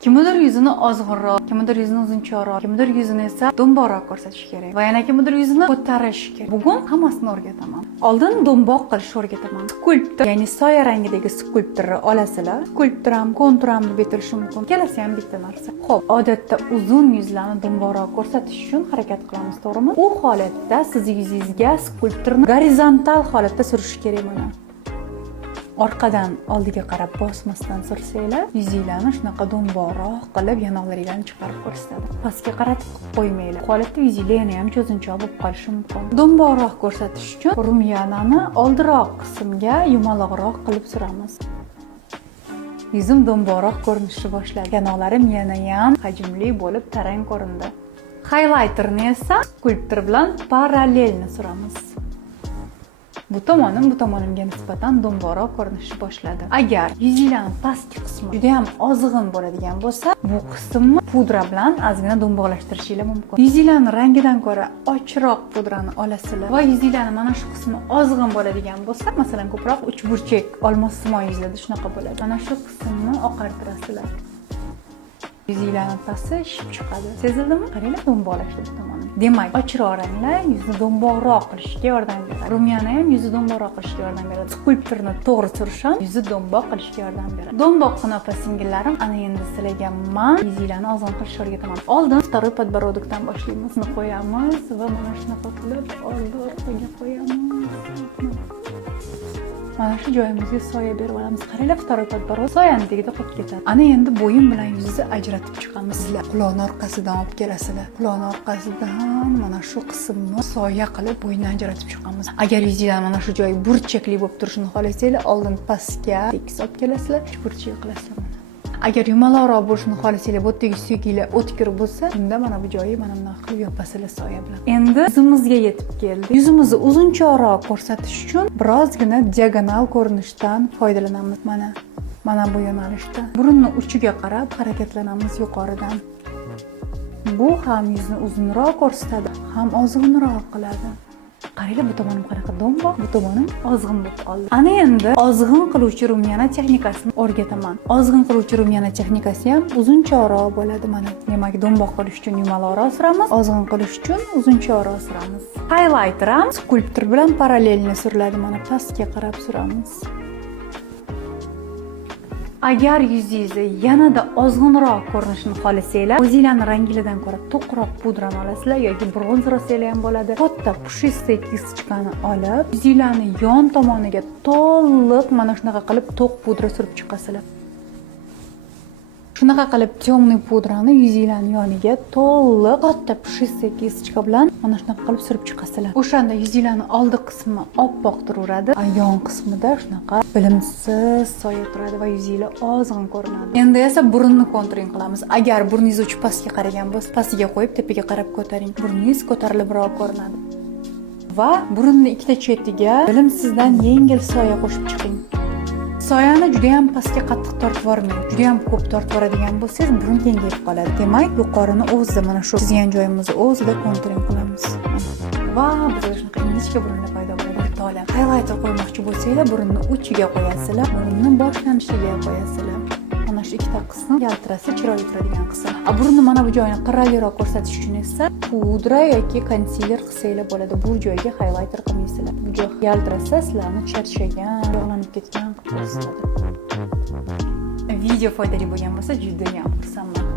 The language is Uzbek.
Kimdir yuzini ozg'inroq, kimdir yuzini uzunchoqroq, kimdir yuzini esa do'mboqroq ko'rsatish kerak va yana kimdir yuzini ko'tarish kerak. Bugun hammasini o'rgataman. Oldin do'mboq qilishni o'rgataman. Skulptor, ya'ni soya rangidagi skulptorni olasizlar. Skulptor ham, kontur ham deb aytilishi mumkin. Ikkalasi ham bitta narsa. Xo'p, odatda uzun yuzlarni do'mboqroq ko'rsatish uchun harakat qilamiz, to'g'rimi? U holatda siz yuzingizga skulptorni gorizontal holatda surish kerak mana. Orqadan oldiga qarab bosmasdan sursanglar, yuzinglarni shunaqa do'mboqroq qilib yanoqlaringlarni chiqarib ko'rsatadi. Pastga qaratib qo'ymanglar. Holatda yuzinglar yana ham cho'zinchoq bo'lib qolishi mumkin. Do'mboqroq ko'rsatish uchun rumyanani oldiroq qismga yumaloqroq qilib suramiz. Yuzim do'mboqroq ko'rinishni boshladi. Yanoqlarim yana ham hajmli bo'lib tarang ko'rindi. Highlighterni esa skulptor bilan parallelni suramiz. Bu tomonimga nisbatan do'mboqroq ko'rinishni boshladi. Agar yuzinglarning pastki qismi juda ham ozg'in bo'ladigan bo'lsa, bu qismni pudra bilan ozgina do'mboqlashtirishingiz mumkin. Yuzinglarning rangidan ko'ra ochroq pudrani olasizlar va yuzinglarning mana shu qismi ozg'in bo'ladigan bo'lsa, masalan, ko'proq uchburchak, olmossimon yuzlarda shunaqa bo'ladi. Mana shu qismni oqartirasizlar. Yuzinglarning pasti shib chiqadi. Sezildimi? Qaranglar, do'mboqlashdi bu tomoni. Demak, ochroq ranglar yuzni do'mboqroq qilishga yordam beradi. Rumyana ham yuzni do'mboqroq qilishga yordam beradi. Skulptorni to'g'ri surish ham yuzni do'mboq qilishga yordam beradi. Do'mboq opa singillarim, ana endi sizlarga men yuzinglarni ozg'in qilishni o'rgataman. Oldin второй подбородокdan boshlaymiz. Buni qo'yamiz va mana shunaqa qilib orqaga qo'yamiz. Mana shu joyimizga soya berib olamiz. Qaranglar, второй подбородок soyani tagida qolib ketadi. Ana endi bo'yin bilan yuzni ajratib chiqamiz. Sizlar quloqni orqasidan olib kelasizlar. Quloqni orqasidan mana shu qismni soya qilib bo'yindan ajratib chiqamiz. Agar yuzingizdan mana shu joy burchakli bo'lib turishini xohlasanglar, oldin pastga tekis olib kelasizlar, burchak qilasizlar. Agar yumaloqroq bo'lishini xohlasanglar, bu yerga suyaklar o'tkir bo'lsa, unda mana bu joyi mana bunday qilib yopasizlar soya bilan. Endi yuzimizga yetib keldi. Yuzimizni uzunchoqroq ko'rsatish uchun birozgina diagonal ko'rinishdan foydalanamiz. Mana bu yo'nalishda. Burunni uchiga qarab harakatlanamiz yuqoridan. Bu ham yuzni uzunroq ko'rsatadi, ham ozg'inroq qiladi. Qaranglar, bu tomonim qanaqa do'mboq, bu tomonim ozg'in bo'lib qoldi. Ana endi ozg'in qiluvchi rumyana texnikasini o'rgataman. Ozg'in qiluvchi rumyana texnikasi ham uzunchoqroq bo'ladi mana. Demak, do'mboq qilish uchun yumaloqroq suramiz, ozg'in qilish uchun uzunchoqroq suramiz. Highlighter ham skulptor bilan parallelni suriladi, mana pastga qarab suramiz. Agar yuzingizni yanada ozg'inroq ko'rinishini xohlasanglar, o'zingizlarning rangidan ko'ra to'qroq pudrani olasizlar yoki bronzer olsanglar ham bo'ladi. Katta pushistay kistichkani olib, yuzingizlarning yon tomoniga to'liq mana shunaqa qilib to'q pudra surib chiqasizlar. Shunaqa qilib temniy pudrani yuzingizlarning yoniga to'liq katta pushistay kistichka bilan mana shunaqa qilib surib chiqasizlar. O'shanda yuzingizlarning oldi qismi oppoq turaveradi, yon qismida shunaqa bilimsiz soya turadi va yuzingizlar ozg'in ko'rinadi. Endi esa burunni konturing qilamiz. Agar burningiz uchi pastga qaragan bo'lsa, pastiga qo'yib tepaga qarab ko'taring. Burningiz ko'tarilibroq ko'rinadi. Va burunni ikkita chetiga bilimsizdan yengil soya qo'shib chiqing. Soyani juda ham pastga qattiq tortib yormang. Juda ham ko'p tortib yoradigan bo'lsangiz, burun kengayib qoladi. Demak, yuqorini o'zida mana shu chizgan joyimizni o'zida konturing qilamiz. Va bizda shunaqa ingichka burunlar paydo bo'ladi. To'la. Highlighter qo'ymoqchi bo'lsanglar, burunni uchiga qo'yasizlar, burunni boshlanishiga qo'yasizlar. Mana shu ikkita qism yaltirasa chiroyli turadigan qism. Burunni mana bu joyini qirraliroq ko'rsatish uchun esa pudra yoki konsiler qilsanglar bo'ladi. Bu joyga highlighter qilmaysizlar. Bu joy yaltirasa sizlarni charchagan, yog'lanib ketgan qilib ko'rsatadi. Video foydali bo'lgan bo'lsa, juda ham xursandman.